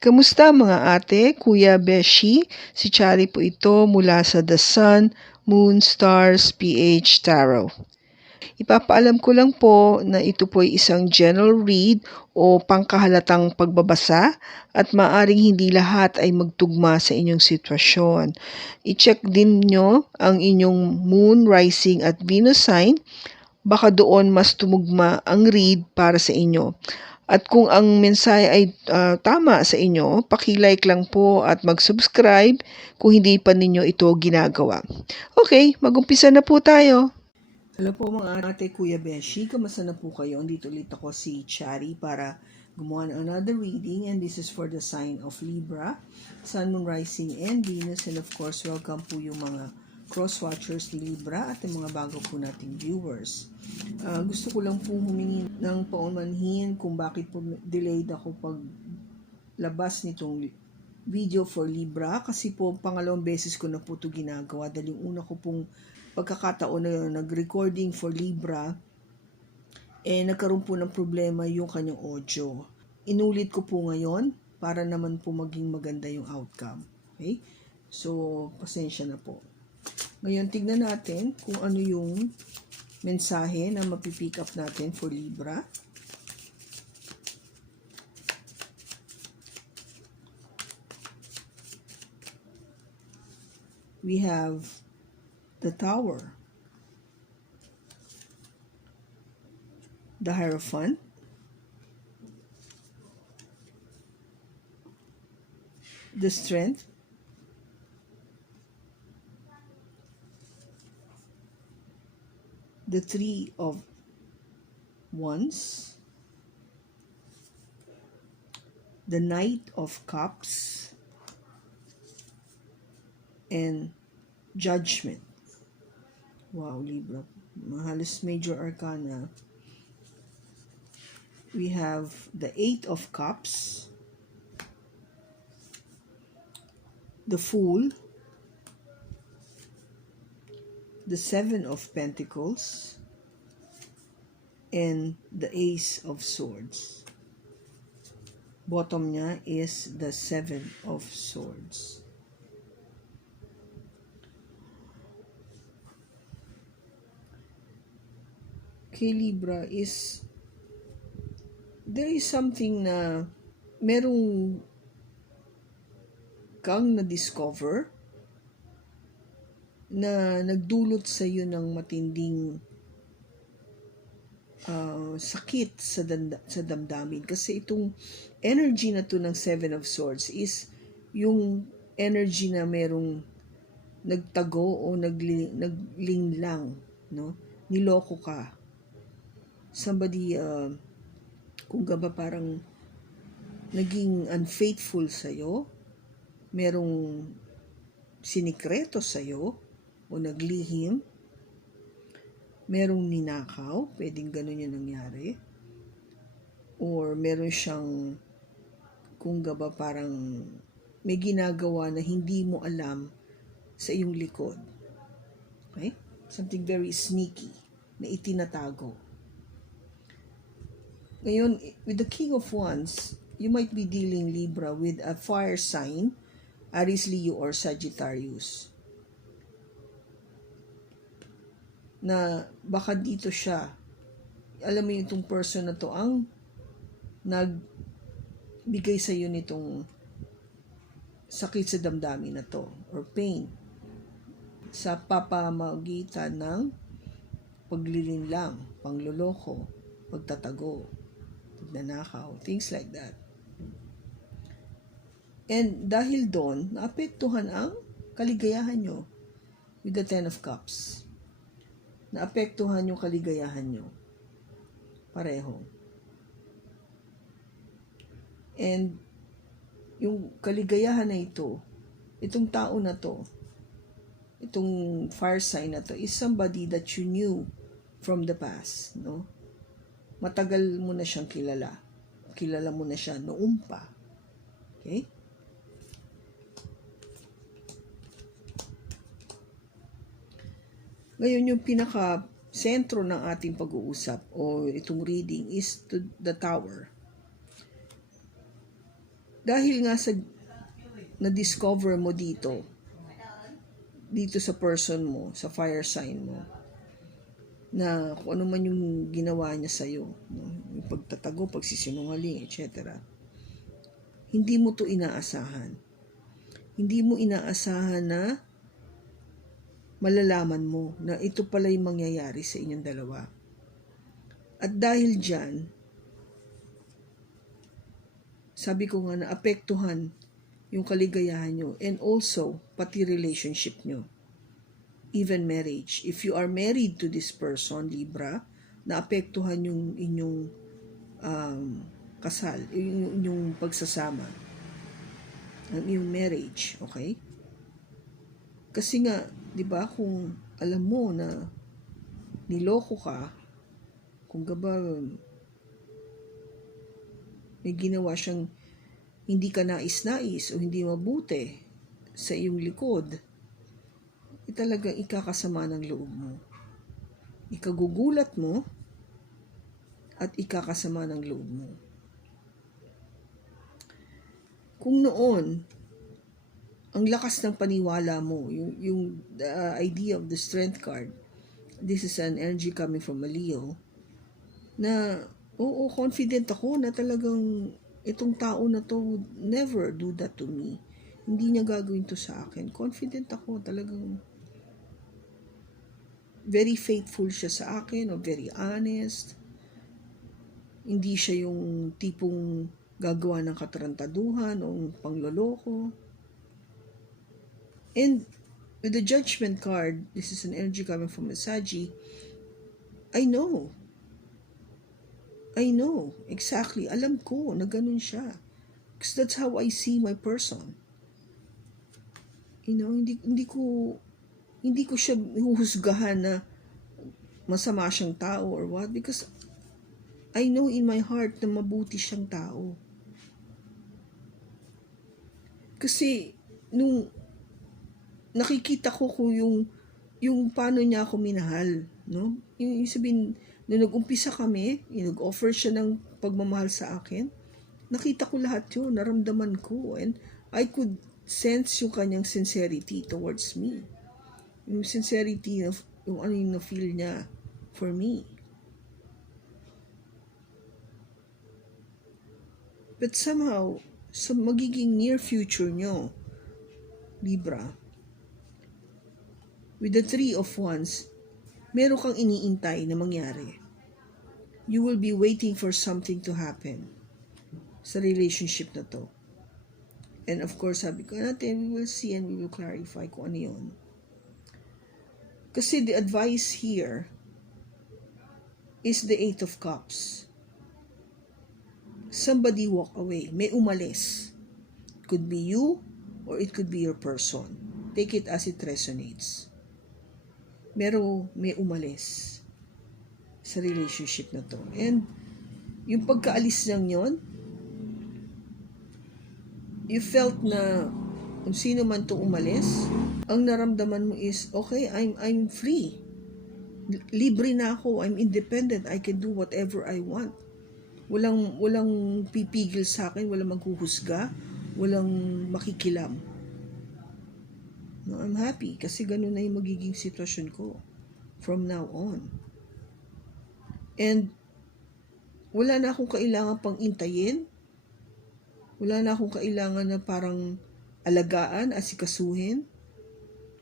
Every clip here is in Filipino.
Kamusta mga ate, kuya, beshi? Si Chari po ito mula sa The Sun, Moon, Stars, PH Tarot. Ipapaalam ko lang po na ito po ay isang general read o pangkahalatang pagbabasa at maaring hindi lahat ay magtugma sa inyong sitwasyon. I-check din nyo ang inyong Moon, Rising at Venus sign. Baka doon mas tumugma ang read para sa inyo. At kung ang mensahe ay tama sa inyo, paki-like lang po at mag-subscribe kung hindi pa ninyo ito ginagawa. Okay, mag-umpisa na po tayo. Hello po mga ate, kuya, beshi. Kamusta na po kayo? Andito ulit ako si Chari para gumawa ng another reading, and this is for the sign of Libra, Sun, Moon, Rising, and Venus. And of course, welcome po yung mga cross-watchers Libra at yung mga bago po nating viewers. Gusto ko lang po humingi ng paumanhin kung bakit po delayed ako pag labas nitong video for Libra, kasi po pangalawang beses ko na po ito ginagawa dahil yung una ko pong pagkakataon na nag-recording for Libra, nagkaroon po ng problema yung kanyang audio. Inulit ko po ngayon para naman po maging maganda yung outcome. Okay? So, pasensya na po. Ngayon, tignan natin kung ano yung mensahe na mapipick up natin for Libra. We have the Tower, the Hierophant, the Strength, the Three of Wands, the Knight of Cups, and Judgment. Wow, Libra. Halos major arcana. We have the Eight of Cups, the Fool, the Seven of Pentacles, and the Ace of Swords. Bottom niya is the Seven of Swords. Okay, Libra, there is something na merong kang na-discover na nagdulot sa iyo ng matinding sakit sa damdamin. Kasi itong energy na to ng Seven of Swords is yung energy na merong nagtago o naglinglang, no? Niloko ka. Somebody, kung ba parang naging unfaithful sa'yo, merong sinikreto sa'yo o naglihim, merong ninakaw, pwedeng ganun yung nangyari, or meron siyang, kung ba parang may ginagawa na hindi mo alam sa iyong likod. Okay? Something very sneaky na itinatago. Ngayon, with the King of Wands, you might be dealing, Libra, with a fire sign, Aries, Leo, or Sagittarius. Na baka dito siya, alam mo yung itong person na to ang nagbigay sa iyo nitong sakit sa damdamin na to, or pain, sa papamagitan ng paglilinlang, pangloloko, pagtatago, pagnanakaw, things like that. And dahil doon, naapektuhan ang kaligayahan nyo with the Ten of Cups. Naapektuhan yung kaligayahan nyo. Pareho. And yung kaligayahan na ito, itong tao na to, itong fire sign na to, is somebody that you knew from the past, no? Matagal mo na siyang kilala. Kilala mo na siya noong pa. Okay? Ngayon, yung pinaka-sentro ng ating pag-uusap o itong reading is the Tower. dahil nga sa na-discover mo dito sa person mo, sa fire sign mo, na kung ano man yung ginawa niya sa'yo, no? Yung pagtatago, pagsisinungaling, etc. Hindi mo to inaasahan. Hindi mo inaasahan na malalaman mo na ito pala yung mangyayari sa inyong dalawa. At dahil dyan, sabi ko nga, naapektuhan yung kaligayahan nyo and also pati relationship nyo. Even marriage. If you are married to this person, Libra, naapektuhan yung inyong kasal, yung inyong pagsasama, yung marriage, okay? Kasi nga, di ba, kung alam mo na niloko ka, kung gaba may ginawa siyang hindi ka nais-nais o hindi mabuti sa iyong likod, talagang ikakasama ng loob mo. Ikagugulat mo at ikakasama ng loob mo. Kung noon, ang lakas ng paniwala mo, yung idea of the strength card, this is an energy coming from a Leo, na oo, confident ako na talagang itong tao na to would never do that to me. Hindi niya gagawin to sa akin. Confident ako, talagang very faithful siya sa akin, o very honest. Hindi siya yung tipong gagawa ng katarantaduhan o pangloloko. And with the Judgment card, this is an energy coming from a Saggy, I know exactly, alam ko na ganun siya, because that's how I see my person. Hindi ko siya huhusgahan na masama siyang tao or what, because I know in my heart na mabuti siyang tao. Kasi nung nakikita ko yung paano niya ako minahal, no? Yung sabihin, nung nag-umpisa kami, nag-offer siya ng pagmamahal sa akin, nakita ko lahat yun, naramdaman ko, and I could sense yung kanyang sincerity towards me. Yung sincerity, yung ano yung na-feel niya for me. But somehow, sa magiging near future nyo, Libra, with the 3 of Wands, meron kang iniintay na mangyari. You will be waiting for something to happen sa relationship na to. And of course, sabi ko natin, we will see and we will clarify kung ano yun. Kasi the advice here is the 8 of Cups. Somebody walk away. May umalis. It could be you or it could be your person. Take it as it resonates. May umalis sa relationship na to. And yung pagkaalis lang yon, you felt na kung sino man to umalis, ang naramdaman mo is, okay, I'm free. Libre na ako. I'm independent. I can do whatever I want. Walang pipigil sa akin, walang maghuhusga, walang makikilam. No, I'm happy kasi ganun na yung magiging sitwasyon ko from now on. And wala na akong kailangan pang intayin. Wala na akong kailangan na parang alagaan, asikasuhin.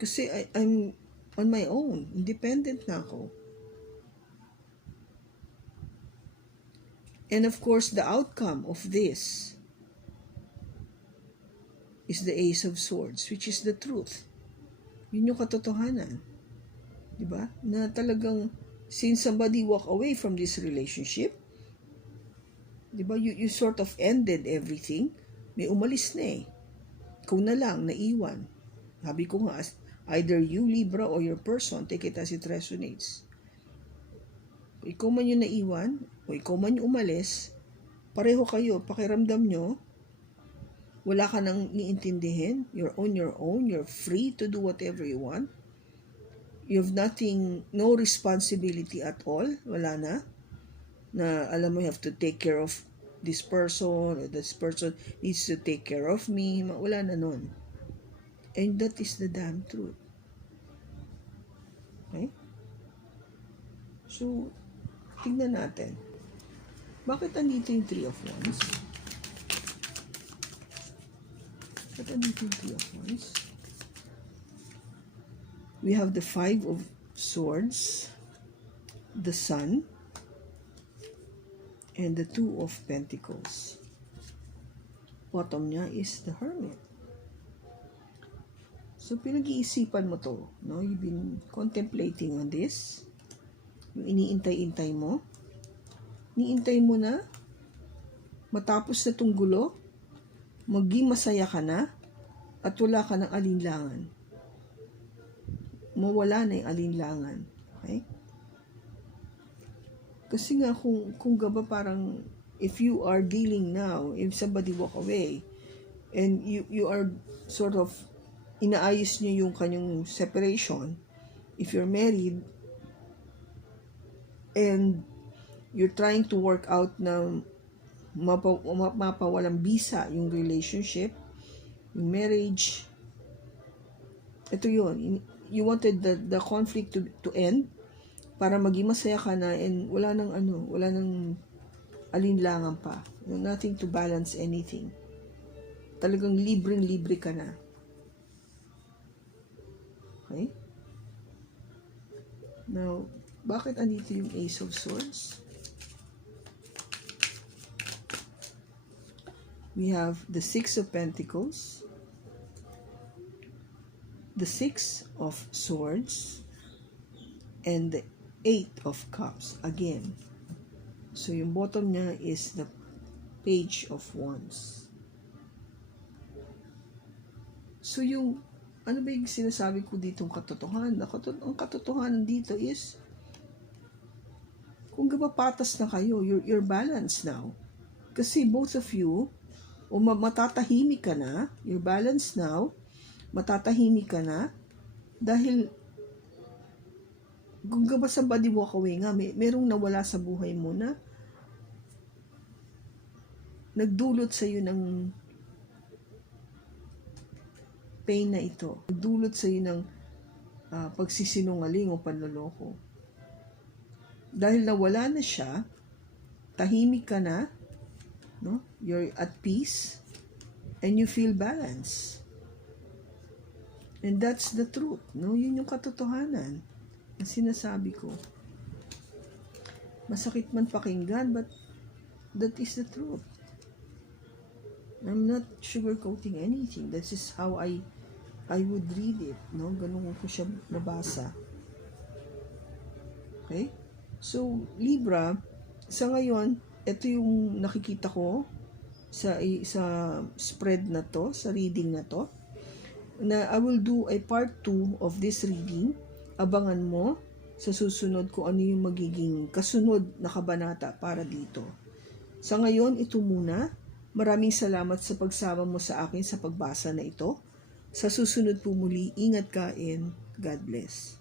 Kasi I'm on my own. Independent na ako. And of course, the outcome of this is the Ace of Swords, which is the truth. Yun yung katotohanan. Diba? Na talagang, since somebody walk away from this relationship, diba, you sort of ended everything, may umalis na eh. Ikaw na lang, naiwan. Sabi ko nga, either you, Libra, or your person, take it as it resonates. Kung ikaw man yung naiwan, o ikaw man yung umalis, pareho kayo, pakiramdam nyo, wala ka nang iintindihin, you're on your own, you're free to do whatever you want. You have no responsibility at all, wala na. Na alam mo, you have to take care of this person or this person needs to take care of me. Wala na nun. And that is the damn truth. Okay? So, tingnan natin. Bakit andito yung Three of Wands? Bakit andito yung Three of Wands? We have the Five of Swords, the Sun, and the Two of Pentacles. Bottom niya is the Hermit. So, pinag-iisipan mo to, no? You've been contemplating on this. Yung iniintay-intay mo. Iniintay mo na matapos na itong gulo, maging masaya ka na at wala ka ng alinlangan. Mawala na yung alinlangan. Okay? Kasi nga kung gaba parang if you are dealing now, if somebody walk away and you are sort of inaayos niyo yung kanyang separation, if you're married and you're trying to work out na mapawalang bisa yung relationship, yung marriage, ito yun. You wanted the conflict to end para maging masaya ka na and wala nang alinlangan pa. Nothing to balance anything. Talagang libreng-libre ka na. Okay? Now, bakit andito yung Ace of Swords? We have the Six of Pentacles, the Six of Swords, and the Eight of Cups again. So yung bottom niya is the Page of Wands. So yung ano ba yung sinasabi ko ditong katotohanan? Ang katotohanan dito is kung patas na kayo, you're balanced now. Kasi both of you, o matatahimik ka na, you're balanced now, matatahimik ka na, dahil kung somebody walk away nga, merong nawala sa buhay mo na nagdulot sa iyo ng pain na ito. Nagdulot sa iyo ng pagsisinungaling o panloloko. Dahil nawala na siya, tahimik ka na, no? You're at peace and you feel balanced. And that's the truth, no? Yun yung katotohanan na sinasabi ko. Masakit man pakinggan, but that is the truth. I'm not sugarcoating anything. This is how I would read it, no? Ganun ko siya nabasa. Okay? So, Libra, sa ngayon, ito yung nakikita ko sa spread na to, sa reading na to, na I will do a part 2 of this reading. Abangan mo sa susunod kung ano yung magiging kasunod na kabanata para dito. Sa ngayon, ito muna. Maraming salamat sa pagsama mo sa akin sa pagbasa na ito. Sa susunod po muli, ingat ka and God bless.